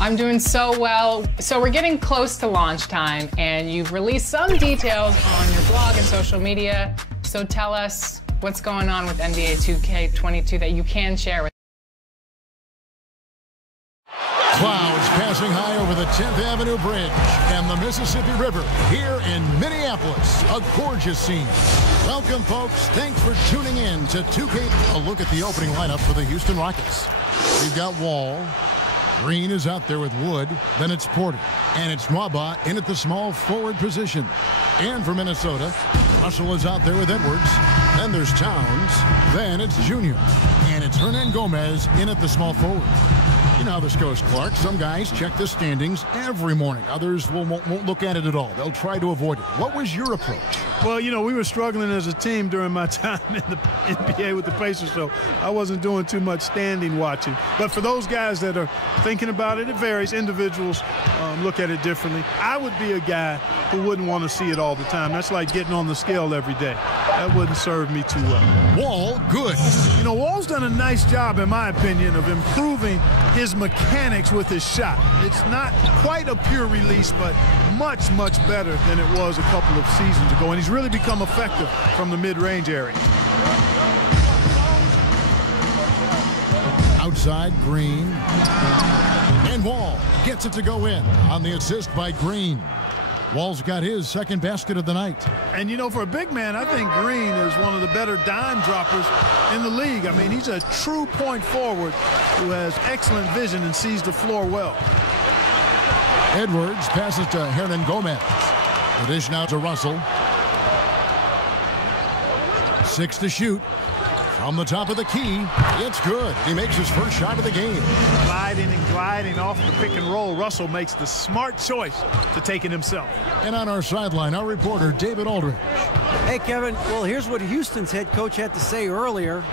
I'm doing so well. So we're getting close to launch time, and you've released some details on your blog and social media. So tell us what's going on with NBA 2K22 that you can share with us. Clouds passing high over the 10th Avenue Bridge and the Mississippi River here in Minneapolis. A gorgeous scene. Welcome, folks. Thanks for tuning in to 2K. A look at the opening lineup for the Houston Rockets. We've got Wall. Green is out there with Wood. Then it's Porter. And it's Nwaba in at the small forward position. And for Minnesota, Russell is out there with Edwards. Then there's Towns. Then it's Junior. And it's Hernangomez in at the small forward. You know how this goes, Clark. Some guys check the standings every morning. Others won't look at it at all. They'll try to avoid it. What was your approach? Well, you know, we were struggling as a team during my time in the NBA with the Pacers, so I wasn't doing too much standing watching. But for those guys that are thinking about it, it varies. Individuals look at it differently. I would be a guy who wouldn't want to see it all the time. That's like getting on the scale every day. That wouldn't serve me too well. Wall, good. You know, Wall's done a nice job, in my opinion, of improving his mechanics with his shot. It's not quite a pure release, but much, much better than it was a couple of seasons ago. And he's really become effective from the mid-range area. Outside, Green. And Wall gets it to go in on the assist by Green. Wall's got his second basket of the night. And, you know, for a big man, I think Green is one of the better dime droppers in the league. I mean, he's a true point forward who has excellent vision and sees the floor well. Edwards passes to Hernangomez. The dish now to Russell. 6 to shoot. From the top of the key, it's good. He makes his first shot of the game. Gliding and gliding off the pick and roll, Russell makes the smart choice to take it himself. And on our sideline, our reporter, David Aldridge. Hey, Kevin. Well, here's what Houston's head coach had to say earlier.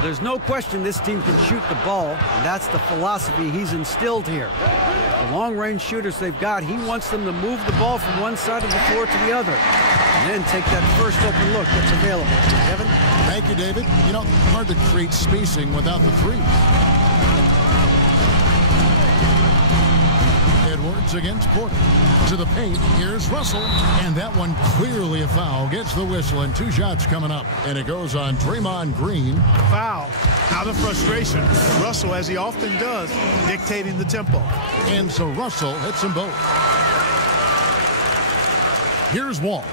There's no question this team can shoot the ball, and that's the philosophy he's instilled here. The long-range shooters they've got, he wants them to move the ball from one side of the floor to the other, and then take that first open look that's available. Kevin? Thank you, David. You know, hard to create spacing without the threes. Edwards against Porter. To the paint, here's Russell. And that one clearly a foul. Gets the whistle, and 2 shots coming up. And it goes on Draymond Green. Foul. Out of frustration. Russell, as he often does, dictating the tempo. And so Russell hits them both. Here's Wall.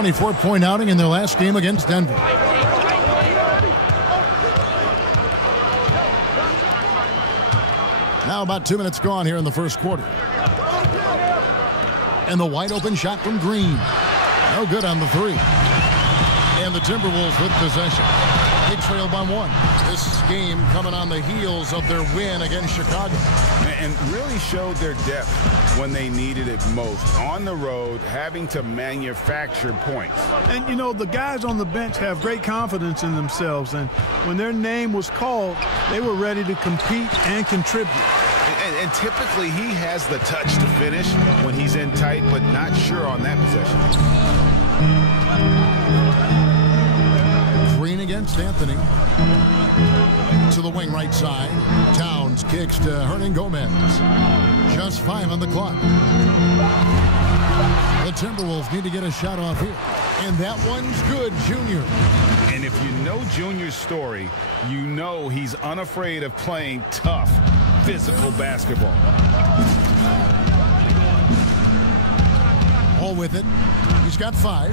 24-point outing in their last game against Denver. Now about 2 minutes gone here in the first quarter. And the wide open shot from Green. No good on the three. And the Timberwolves with possession. They trail by 1. This game coming on the heels of their win against Chicago. And really showed their depth when they needed it most. On the road, having to manufacture points. And, you know, the guys on the bench have great confidence in themselves. And when their name was called, they were ready to compete and contribute. And typically he has the touch to finish when he's in tight, but not sure on that possession. Green against Anthony. To the wing right side. Towns kicks to Hernangomez. Just 5 on the clock. The Timberwolves need to get a shot off here. And that one's good, Junior. And if you know Junior's story, you know he's unafraid of playing tough, physical basketball. All with it. He's got 5.